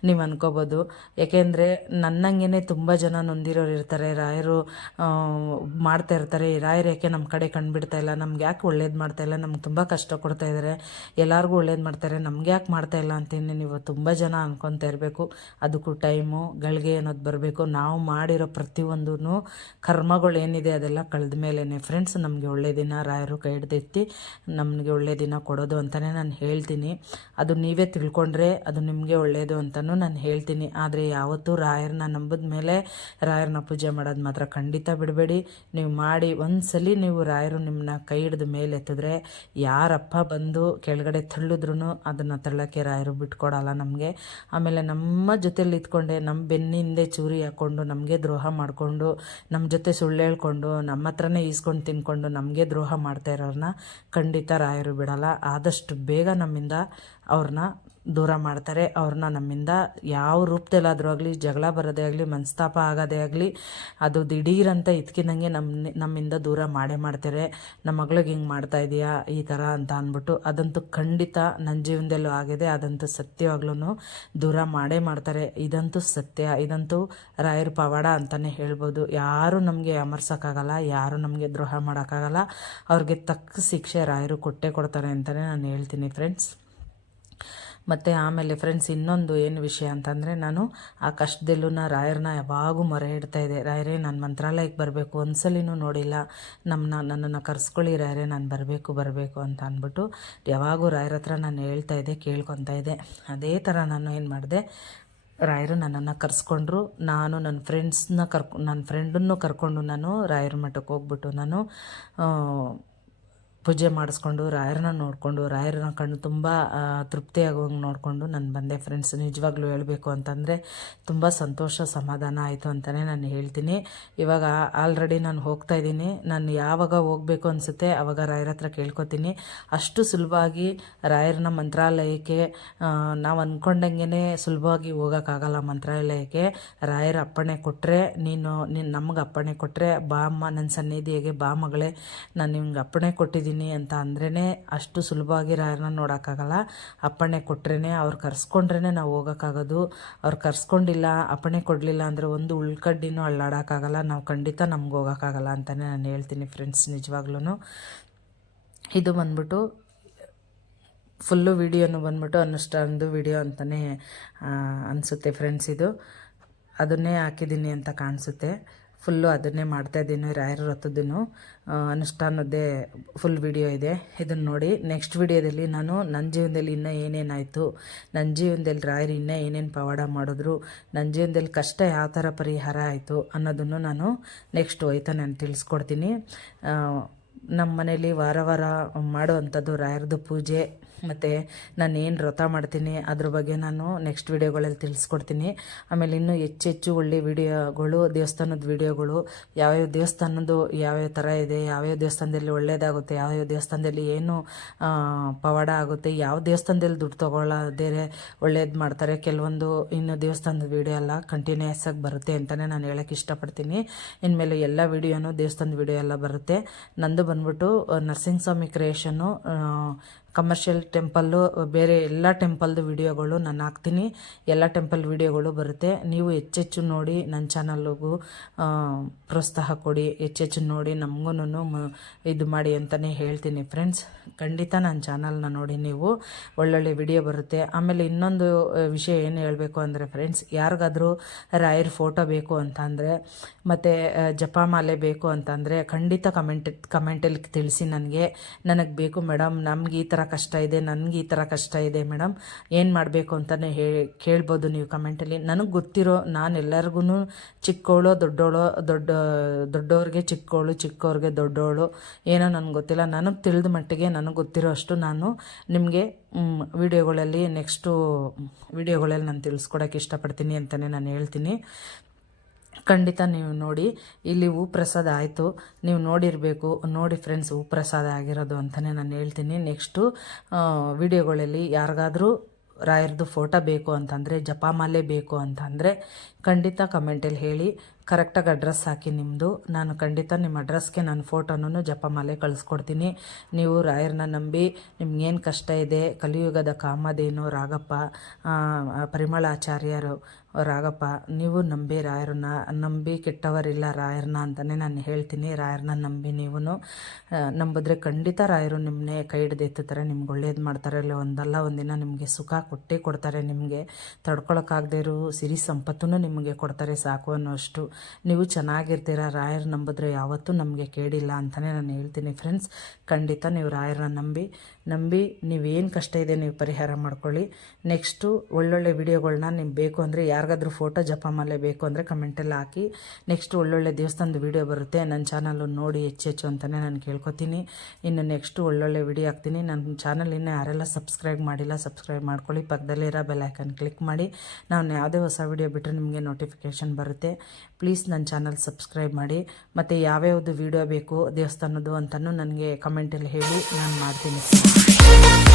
ನೀವು ಅನ್ಕೋಬೋದು. ಯಾಕೆಂದರೆ ನನ್ನಂಗೆ ತುಂಬ ಜನ ನೊಂದಿರೋರು ಇರ್ತಾರೆ. ರಾಯರು ಮಾಡ್ತಾ ಇರ್ತಾರೆ. ರಾಯರು ಯಾಕೆ ನಮ್ಮ ಕಡೆ ಕಂಡುಬಿಡ್ತಾ ಇಲ್ಲ? ನಮ್ಗೆ ಯಾಕೆ ಒಳ್ಳೇದು ಮಾಡ್ತಾ ಇಲ್ಲ? ನಮ್ಗೆ ತುಂಬ ಕಷ್ಟ ಕೊಡ್ತಾ ಇದ್ದಾರೆ ಎಲ್ಲರಿಗೂ ಒಳ್ಳೇದು ಮಾಡ್ತಾರೆ. ನಮ್ಗೆ ಯಾಕೆ ಮಾಡ್ತಾ ಇಲ್ಲ ಅಂತ ನೀವು ತುಂಬ ಜನ ಅನ್ಕೊತಾ ಇರಬೇಕು. ಅದಕ್ಕೂ ಟೈಮು, ಗಳಿಗೆ ಅನ್ನೋದು ಬರಬೇಕು. ನಾವು ಮಾಡಿರೋ ಪ್ರತಿಯೊಂದೂ ಕರ್ಮಗಳು ಏನಿದೆ ಅದೆಲ್ಲ ಕಳೆದ ಮೇಲೇ ಫ್ರೆಂಡ್ಸ್ ನಮಗೆ ಒಳ್ಳೆ ದಿನ ರಾಯರು ಕೈ ಹಿಡ್ದೆತ್ತಿ ನಮಗೆ ಒಳ್ಳೆ ದಿನ ಕೊಡೋದು ಅಂತಲೇ ನಾನು ಹೇಳ್ತೀನಿ. ಅದು ನೀವೇ ತಿಳ್ಕೊಂಡ್ರೆ ಅದು ನಿಮಗೆ ಒಳ್ಳೆಯದು ಅಂತಲೂ ನಾನು ಹೇಳ್ತೀನಿ. ಆದರೆ ಯಾವತ್ತೂ ರಾಯರನ್ನ ನಂಬಿದ ಮೇಲೆ ರಾಯರನ್ನ ಪೂಜೆ ಮಾಡೋದು ಮಾತ್ರ ಖಂಡಿತ ಬಿಡಬೇಡಿ. ನೀವು ಮಾಡಿ ಒಂದ್ಸಲಿ ನೀವು ರಾಯರು ನಿಮ್ಮನ್ನ ಕೈ ಹಿಡಿದ ಮೇಲೆ ಎತ್ತಿದ್ರೆ ಯಾರಪ್ಪ ಬಂದು ಕೆಳಗಡೆ ತಳ್ಳಿದ್ರು ಅದನ್ನು ತಳ್ಳೋಕ್ಕೆ ರಾಯರು ಬಿಟ್ಕೊಡಲ್ಲ ನಮಗೆ. ಆಮೇಲೆ ನಮ್ಮ ಜೊತೆಲಿ ಇದ್ಕೊಂಡೆ ನಮ್ಮ ಬೆನ್ನಿಂದೆ ಚೂರಿ ಹಾಕ್ಕೊಂಡು ನಮಗೆ ದ್ರೋಹ ಮಾಡಿಕೊಂಡು ನಮ್ಮ ಜೊತೆ ಸುಳ್ಳು ಹೇಳ್ಕೊಂಡು ನಮ್ಮ ಹತ್ರನೇ ಈಸ್ಕೊಂಡು ತಿನ್ಕೊಂಡು ನಮಗೆ ದ್ರೋಹ ಮಾಡ್ತಾ ಇರೋರನ್ನ ಖಂಡಿತ ರಾಯರು ಬಿಡಲ್ಲ. ಆದಷ್ಟು ಬೇಗ ನಮ್ಮಿಂದ ಅವ್ರನ್ನ ದೂರ ಮಾಡ್ತಾರೆ. ಅವ್ರನ್ನ ನಮ್ಮಿಂದ ಯಾವ ರೂಪದಲ್ಲಾದರೂ ಆಗಲಿ, ಜಗಳ ಬರೋದೇ ಆಗಲಿ, ಮನಸ್ತಾಪ ಆಗೋದೇ ಆಗಲಿ, ಅದು ದಿಢೀರಂತ ಇದ್ಕಿದಂಗೆ ನಮ್ಮ ನಮ್ಮಿಂದ ದೂರ ಮಾಡೇ ಮಾಡ್ತಾರೆ. ನಮ್ಮ ಮಗಳಿಗೆ ಹಿಂಗೆ ಮಾಡ್ತಾ ಇದೆಯಾ? ಈ ಥರ ಅಂತ ಅಂದ್ಬಿಟ್ಟು ಅದಂತೂ ಖಂಡಿತ ನನ್ನ ಜೀವನದಲ್ಲೂ ಆಗಿದೆ. ಅದಂತೂ ಸತ್ಯವಾಗ್ಲೂ ದೂರ ಮಾಡೇ ಮಾಡ್ತಾರೆ. ಇದಂತೂ ಸತ್ಯ. ಇದಂತೂ ರಾಯರ ಪವಾಡ ಅಂತಲೇ ಹೇಳ್ಬೋದು. ಯಾರೂ ನಮಗೆ ಅಮರ್ಸೋಕ್ಕಾಗಲ್ಲ, ಯಾರೂ ನಮಗೆ ದ್ರೋಹ ಮಾಡೋಕ್ಕಾಗಲ್ಲ. ಅವ್ರಿಗೆ ತಕ್ಕ ಶಿಕ್ಷೆ ರಾಯರು ಕೊಟ್ಟೇ ಕೊಡ್ತಾರೆ ಅಂತಲೇ ನಾನು ಹೇಳ್ತೀನಿ ಫ್ರೆಂಡ್ಸ್ ಮತ್ತು ಆಮೇಲೆ ಫ್ರೆಂಡ್ಸ್ ಇನ್ನೊಂದು ಏನು ವಿಷಯ ಅಂತಂದರೆ ನಾನು ಆ ಕಷ್ಟದಲ್ಲೂ ರಾಯರನ್ನ ಯಾವಾಗೂ ಮೊರೆ ಇಡ್ತಾ ಇದ್ದೆ. ರಾಯರೇ, ನಾನು ಮಂತ್ರಾಲಯಕ್ಕೆ ಬರಬೇಕು, ಒಂದ್ಸಲಿನೂ ನೋಡಿಲ್ಲ. ನಮ್ಮನ್ನ ನನ್ನನ್ನು ಕರೆಸ್ಕೊಳ್ಳಿ ರಾಯರೇ, ನಾನು ಬರಬೇಕು ಬರಬೇಕು ಅಂತ ಅಂದ್ಬಿಟ್ಟು ಯಾವಾಗೂ ರಾಯರ ಹತ್ರ ನಾನು ಹೇಳ್ತಾ ಇದ್ದೆ, ಕೇಳ್ಕೊತಾ ಇದ್ದೆ. ಅದೇ ಥರ ನಾನು ಏನು ಮಾಡಿದೆ, ರಾಯರು ನನ್ನನ್ನು ಕರೆಸ್ಕೊಂಡ್ರು. ನಾನು ನನ್ನ ಫ್ರೆಂಡ್ಸ್ನ ಕರ್ಕೊ ನನ್ನ ಫ್ರೆಂಡನ್ನು ಕರ್ಕೊಂಡು ನಾನು ರಾಯರ ಮಠಕ್ಕೆ ಹೋಗ್ಬಿಟ್ಟು ನಾನು ಪೂಜೆ ಮಾಡಿಸ್ಕೊಂಡು, ರಾಯರನ್ನ ನೋಡಿಕೊಂಡು ರಾಯರನ್ನ ಕಣ್ಣು ತುಂಬ ತೃಪ್ತಿಯಾಗುವಂಗೆ ನೋಡಿಕೊಂಡು ನಾನು ಬಂದೆ ಫ್ರೆಂಡ್ಸ್ ನಿಜವಾಗ್ಲೂ ಹೇಳಬೇಕು ಅಂತಂದರೆ ತುಂಬ ಸಂತೋಷ, ಸಮಾಧಾನ ಆಯಿತು ಅಂತಲೇ ನಾನು ಹೇಳ್ತೀನಿ. ಇವಾಗ ಆಲ್ರೆಡಿ ನಾನು ಹೋಗ್ತಾ ಇದ್ದೀನಿ. ನಾನು ಯಾವಾಗ ಹೋಗಬೇಕು ಅನಿಸುತ್ತೆ ಆವಾಗ ರಾಯರ ಹತ್ರ ಕೇಳ್ಕೊತೀನಿ. ಅಷ್ಟು ಸುಲಭವಾಗಿ ರಾಯರನ್ನ ಮಂತ್ರಾಲಯಕ್ಕೆ ನಾವು ಅಂದ್ಕೊಂಡಂಗೆ ಸುಲಭವಾಗಿ ಹೋಗೋಕ್ಕಾಗಲ್ಲ ಮಂತ್ರಾಲಯಕ್ಕೆ. ರಾಯರ ಅಪ್ಪಣೆ ಕೊಟ್ಟರೆ ನೀನು ನೀನು ನಮ್ಗೆ ಅಪ್ಪಣೆ ಕೊಟ್ಟರೆ ಬಾ ಅಮ್ಮ ನನ್ನ ಸನ್ನಿಧಿಗೆ ಬಾ ಮಗಳೇ, ನಾನು ನಿಮ್ಗೆ ಅಪ್ಪಣೆ ಕೊಟ್ಟಿದ್ದೀನಿ. ಅಂತ ಅಂದ್ರೇ ಅಷ್ಟು ಸುಲಭವಾಗಿ ರಾಯರನ್ನ ನೋಡೋಕ್ಕಾಗಲ್ಲ. ಅಪ್ಪಣೆ ಕೊಟ್ರೇ ಅವ್ರು ಕರ್ಸ್ಕೊಂಡ್ರೇ ನಾವು ಹೋಗೋಕ್ಕಾಗೋದು. ಅವ್ರು ಕರ್ಸ್ಕೊಂಡಿಲ್ಲ, ಅಪ್ಪಣೆ ಕೊಡಲಿಲ್ಲ ಅಂದರೆ ಒಂದು ಉಳ್ಕಡ್ಡಿನೂ ಅಳ್ಳಾಡೋಕ್ಕಾಗಲ್ಲ ನಾವು ಖಂಡಿತ ನಮ್ಗೆ ಹೋಗೋಕ್ಕಾಗಲ್ಲ ಅಂತಲೇ ನಾನು ಹೇಳ್ತೀನಿ ಫ್ರೆಂಡ್ಸ್ ನಿಜವಾಗ್ಲೂ ಇದು ಬಂದ್ಬಿಟ್ಟು ಫುಲ್ಲು ವಿಡಿಯೋನು ಬಂದ್ಬಿಟ್ಟು ಅನ್ನಿಸ್ಟೊಂದು ವಿಡಿಯೋ ಅಂತಲೇ ಅನಿಸುತ್ತೆ ಫ್ರೆಂಡ್ಸ್ ಇದು. ಅದನ್ನೇ ಹಾಕಿದ್ದೀನಿ ಅಂತ ಕಾಣಿಸುತ್ತೆ. ಫುಲ್ಲು ಅದನ್ನೇ ಮಾಡ್ತಾ ಇದ್ದೀನಿ ರಾಯರ ರಥದ್ದು ಅನುಷ್ಠಾನದ್ದೇ ಫುಲ್ ವಿಡಿಯೋ ಇದೆ. ಇದನ್ನು ನೋಡಿ ನೆಕ್ಸ್ಟ್ ವಿಡಿಯೋದಲ್ಲಿ ನಾನು ನನ್ನ ಜೀವನದಲ್ಲಿ ಇನ್ನೂ ಏನೇನಾಯಿತು ನನ್ನ ಜೀವನದಲ್ಲಿ ರಾಯರು ಇನ್ನೂ ಏನೇನು ಪವಾಡ ಮಾಡಿದ್ರು ನನ್ನ ಜೀವನದಲ್ಲಿ ಕಷ್ಟ ಯಾವ ಥರ ಪರಿಹಾರ ಆಯಿತು ಅನ್ನೋದನ್ನು ನಾನು ನೆಕ್ಸ್ಟ್ ಹೋಯ್ತಾ ನಾನು ತಿಳಿಸ್ಕೊಡ್ತೀನಿ. ನಮ್ಮ ಮನೇಲಿ ವಾರ ವಾರ ಮಾಡುವಂಥದ್ದು ರಾಯರದು ಪೂಜೆ. ಮತ್ತು ನಾನು ಏನು ವ್ರತ ಮಾಡ್ತೀನಿ, ಅದ್ರ ಬಗ್ಗೆ ನಾನು ನೆಕ್ಸ್ಟ್ ವೀಡಿಯೋಗಳಲ್ಲಿ ತಿಳಿಸ್ಕೊಡ್ತೀನಿ. ಆಮೇಲೆ ಇನ್ನೂ ಹೆಚ್ಚೆಚ್ಚು ಒಳ್ಳೆ ವೀಡಿಯೋಗಳು, ದೇವಸ್ಥಾನದ ವೀಡಿಯೋಗಳು, ಯಾವ್ಯಾವ ದೇವಸ್ಥಾನದ್ದು ಯಾವ್ಯಾವ ಥರ ಇದೆ, ಯಾವ್ಯಾವ ದೇವಸ್ಥಾನದಲ್ಲಿ ಒಳ್ಳೆಯದಾಗುತ್ತೆ ಯಾವ್ಯಾವ ದೇವಸ್ಥಾನದಲ್ಲಿ ಏನು ಪವಾಡ ಆಗುತ್ತೆ, ಯಾವ ದೇವಸ್ಥಾನದಲ್ಲಿ ದುಡ್ಡು ತೊಗೊಳ್ಳೋದೇ ಒಳ್ಳೇದು ಮಾಡ್ತಾರೆ. ಕೆಲವೊಂದು ಇನ್ನು ದೇವಸ್ಥಾನದ ವೀಡಿಯೋ ಎಲ್ಲ ಕಂಟಿನ್ಯೂಸ್ ಆಗಿ ಬರುತ್ತೆ ಅಂತಲೇ ನಾನು ಹೇಳೋಕ್ಕೆ ಇಷ್ಟಪಡ್ತೀನಿ. ಇನ್ಮೇಲೆ ಎಲ್ಲ ವೀಡಿಯೋನು ದೇವಸ್ಥಾನದ ವೀಡಿಯೋ ಎಲ್ಲ ಬರುತ್ತೆ. ನಂದು ಬಂದ್ಬಿಟ್ಟು ನರಸಿಂಹಸ್ವಾಮಿ ಕ್ರಿಯೇಷನ್ನು ಕಮರ್ಷಿಯಲ್ ಟೆಂಪಲ್ಲು ಬೇರೆ ಎಲ್ಲ ಟೆಂಪಲ್ದು ವಿಡಿಯೋಗಳು ನಾನು ಹಾಕ್ತೀನಿ. ಎಲ್ಲ ಟೆಂಪಲ್ ವಿಡಿಯೋಗಳು ಬರುತ್ತೆ. ನೀವು ಹೆಚ್ಚೆಚ್ಚು ನೋಡಿ ನನ್ನ ಚಾನಲ್ಗೂ ಪ್ರೋತ್ಸಾಹ ಕೊಡಿ. ಹೆಚ್ಚೆಚ್ಚು ನೋಡಿ ನಮಗೂ ಇದು ಮಾಡಿ ಅಂತಲೇ ಹೇಳ್ತೀನಿ ಫ್ರೆಂಡ್ಸ್ ಖಂಡಿತ ನನ್ನ ಚಾನಲ್ನ ನೋಡಿ ನೀವು. ಒಳ್ಳೊಳ್ಳೆ ವಿಡಿಯೋ ಬರುತ್ತೆ. ಆಮೇಲೆ ಇನ್ನೊಂದು ವಿಷಯ ಏನು ಹೇಳಬೇಕು ಅಂದರೆ ಫ್ರೆಂಡ್ಸ್ ಯಾರಿಗಾದರೂ ರಾಯರ್ ಫೋಟೋ ಬೇಕು ಅಂತ ಅಂದರೆ ಮತ್ತು ಜಪಾಮಾಲೆ ಬೇಕು ಅಂತಂದರೆ ಖಂಡಿತ ಕಮೆಂಟ್ ಕಮೆಂಟಲ್ಲಿ ತಿಳಿಸಿ ನನಗೆ. ನನಗೆ ಬೇಕು ಮೇಡಮ್ ನಮ್ಗೆ ಈ ಥರ ಕಷ್ಟ ಇದೆ, ನನಗೆ ಈ ಥರ ಕಷ್ಟ ಇದೆ ಮೇಡಮ್, ಏನು ಮಾಡಬೇಕು ಅಂತಲೇ ಹೇಳಿ ಕೇಳ್ಬೋದು ನೀವು ಕಮೆಂಟಲ್ಲಿ ನನಗೆ ಗೊತ್ತಿರೋ, ನಾನು ಎಲ್ಲರಿಗೂ ಚಿಕ್ಕವಳು ದೊಡ್ಡವಳು ದೊಡ್ಡ ದೊಡ್ಡವ್ರಿಗೆ ಚಿಕ್ಕವಳು ಚಿಕ್ಕವ್ರಿಗೆ ದೊಡ್ಡವಳು ಏನೋ ನನಗೆ ಗೊತ್ತಿಲ್ಲ. ನನಗೆ ತಿಳಿದ ಮಟ್ಟಿಗೆ ನನಗೆ ಗೊತ್ತಿರೋ ಅಷ್ಟು ನಾನು ನಿಮಗೆ ವಿಡಿಯೋಗಳಲ್ಲಿ ನೆಕ್ಸ್ಟು ವಿಡಿಯೋಗಳಲ್ಲಿ ನಾನು ತಿಳಿಸ್ಕೊಡೋಕ್ಕೆ ಇಷ್ಟಪಡ್ತೀನಿ ಅಂತಲೇ ನಾನು ಹೇಳ್ತೀನಿ. ಖಂಡಿತ ನೀವು ನೋಡಿ, ಇಲ್ಲಿ ಹೂ ಪ್ರಸಾದ ಆಯಿತು. ನೀವು ನೋಡಿರಬೇಕು, ನೋಡಿ ಫ್ರೆಂಡ್ಸ್ ಹೂ ಪ್ರಸಾದ ಆಗಿರೋದು ಅಂತಲೇ ನಾನು ಹೇಳ್ತೀನಿ. ನೆಕ್ಸ್ಟು ವಿಡಿಯೋಗಳಲ್ಲಿ ಯಾರಿಗಾದರೂ ರಾಯರ್ದು ಫೋಟೋ ಬೇಕು ಅಂತಂದರೆ, ಜಪಾಮಾಲೆ ಬೇಕು ಅಂತಂದರೆ, ಖಂಡಿತ ಕಮೆಂಟಲ್ಲಿ ಹೇಳಿ. ಕರೆಕ್ಟಾಗಿ ಅಡ್ರೆಸ್ ಹಾಕಿ ನಿಮ್ಮದು ನಾನು ಖಂಡಿತ ನಿಮ್ಮ ಅಡ್ರೆಸ್ಗೆ ನಾನು ಫೋಟೋನೂ ಜಪಮಾಲೆ ಕಳಿಸ್ಕೊಡ್ತೀನಿ. ನೀವು ರಾಯರನ್ನ ನಂಬಿ ನಿಮ್ಗೇನು ಕಷ್ಟ ಇದೆ, ಕಲಿಯುಗದ ಕಾಮಧೇನು ರಾಗಪ್ಪ ಪರಿಮಳಾಚಾರ್ಯರು ರಾಗಪ್ಪ ನೀವು ನಂಬಿ ರಾಯರನ್ನ, ನಂಬಿ ಕೆಟ್ಟವರಿಲ್ಲ ರಾಯರನ್ನ ಅಂತಲೇ ನಾನು ಹೇಳ್ತೀನಿ. ರಾಯರನ್ನ ನಂಬಿ ನೀವು ನಂಬಿದ್ರೆ ಖಂಡಿತ ರಾಯರು ನಿಮ್ಮನ್ನೇ ಕೈ ಹಿಡ್ದು ಎತ್ತುತ್ತಾರೆ, ನಿಮ್ಗೆ ಒಳ್ಳೇದು ಮಾಡ್ತಾರೆ. ಇಲ್ಲ, ಒಂದಲ್ಲ, ಒಂದಿನ ನಿಮಗೆ ಸುಖ ಕೊಟ್ಟೇ ಕೊಡ್ತಾರೆ ನಿಮಗೆ. ತಡ್ಕೊಳಕ್ಕಾಗದೇ ಇರೋ ಸಿರಿ ಸಂಪತ್ತೂ ನಿಮಗೆ ಕೊಡ್ತಾರೆ ಸಾಕು ಅನ್ನೋಷ್ಟು. ನೀವು ಚೆನ್ನಾಗಿರ್ತೀರ, ರಾಯರು ನಂಬಿದ್ರೆ ಯಾವತ್ತೂ ನಮಗೆ ಕೇಳಿಲ್ಲ ಅಂತಲೇ ನಾನು ಹೇಳ್ತೀನಿ ಫ್ರೆಂಡ್ಸ್. ಖಂಡಿತ ನೀವು ರಾಯರನ್ನ ನಂಬಿ ನಂಬಿ ನೀವೇನು ಕಷ್ಟ ಇದೆ ನೀವು ಪರಿಹಾರ ಮಾಡ್ಕೊಳ್ಳಿ. ನೆಕ್ಸ್ಟು ಒಳ್ಳೊಳ್ಳೆ ವಿಡಿಯೋಗಳನ್ನ ನಿಮ್ಗೆ ಬೇಕು ಅಂದರೆ ಯಾರಿಗಾದ್ರೂ ಫೋಟೋ ಜಪಮಾಲೆ ಬೇಕು ಅಂದರೆ ಕಮೆಂಟೆಲ್ಲ ಹಾಕಿ. ನೆಕ್ಸ್ಟ್ ಒಳ್ಳೊಳ್ಳೆ ದೇವಸ್ಥಾನದ ವೀಡಿಯೋ ಬರುತ್ತೆ. ನನ್ನ ಚಾನಲ್ಲು ನೋಡಿ ಹೆಚ್ಚು ಹೆಚ್ಚು ಅಂತಲೇ ನಾನು ಕೇಳ್ಕೊತೀನಿ. ಇನ್ನು ನೆಕ್ಸ್ಟು ಒಳ್ಳೊಳ್ಳೆ ವಿಡಿಯೋ ಹಾಕ್ತೀನಿ. ನನ್ನ ಚಾನಲ್ ಇನ್ನೂ ಯಾರೆಲ್ಲ ಸಬ್ಸ್ಕ್ರೈಬ್ ಮಾಡಿಲ್ಲ ಸಬ್ಸ್ಕ್ರೈಬ್ ಮಾಡ್ಕೊಳ್ಳಿ. ಪಕ್ಕದಲ್ಲಿರೋ ಬೆಲ್ ಐಕನ್ ಕ್ಲಿಕ್ ಮಾಡಿ. ನಾನು ಯಾವುದೇ ಹೊಸ ವಿಡಿಯೋ ಬಿಟ್ಟರೆ ನಿಮಗೆ ನೋಟಿಫಿಕೇಷನ್ ಬರುತ್ತೆ. ಪ್ಲೀಸ್ ನನ್ನ ಚಾನಲ್ ಸಬ್ಸ್ಕ್ರೈಬ್ ಮಾಡಿ. ಮತ್ತು ಯಾವ್ಯಾವುದು ವಿಡಿಯೋ ಬೇಕು, ದೇವಸ್ಥಾನದ್ದು ಅಂತಲೂ ನನಗೆ ಕಮೆಂಟಲ್ಲಿ ಹೇಳಿ. ನಾನು ಮಾಡ್ತೀನಿ.